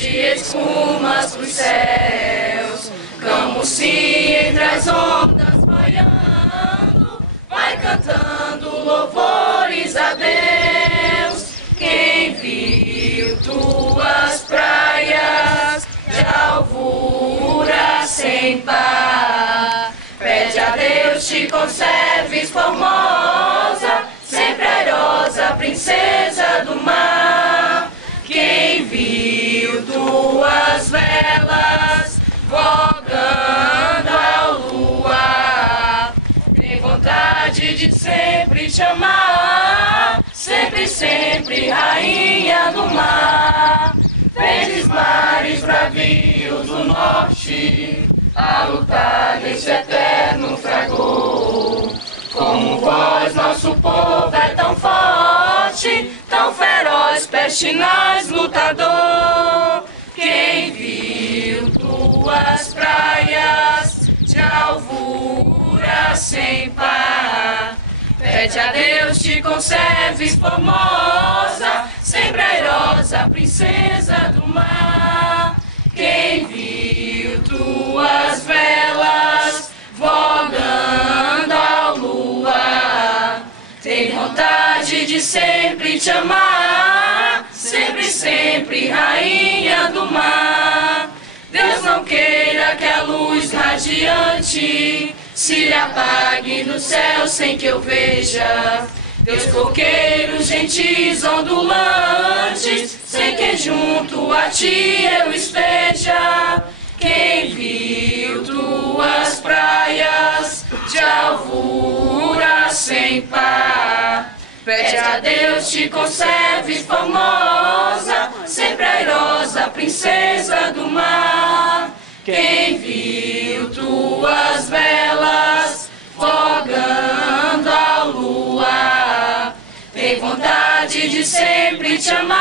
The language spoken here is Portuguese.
de espumas pros céus, Camusim entre as ondas boiando, vai cantando louvores a Deus. Quem viu tuas praias de alvura sem par, pede a Deus te conserves formosa, sempre airosa, princesa do mar. Quem viu tuas velas vogando ao luar, tem vontade de sempre te amar, sempre, sempre, rainha do mar. Vezes mares bravios do norte, a lutar nesse eterno fragor. Como vós, nosso povo é tão forte, tão feroz, pertinaz, lutador. Quem viu tuas praias de alvura sem par, pede a Deus te conserves formosa, sempre airosa, princesa do mar. Quem viu tuas velas vogando ao luar, tem vontade de sempre te amar, sempre, sempre, rainha do mar. Deus não queira que a luz radiante se lhe apague no céu sem que eu veja. Teus coqueiros gentis ondulantes, sem que junto a ti eu esteja. Quem viu tuas praias de alvura sem par, pede a Deus te conserves formosa, sempre airosa, princesa do mar. Quem viu tuas velas vogando ao luar, tem vontade de sempre te amar.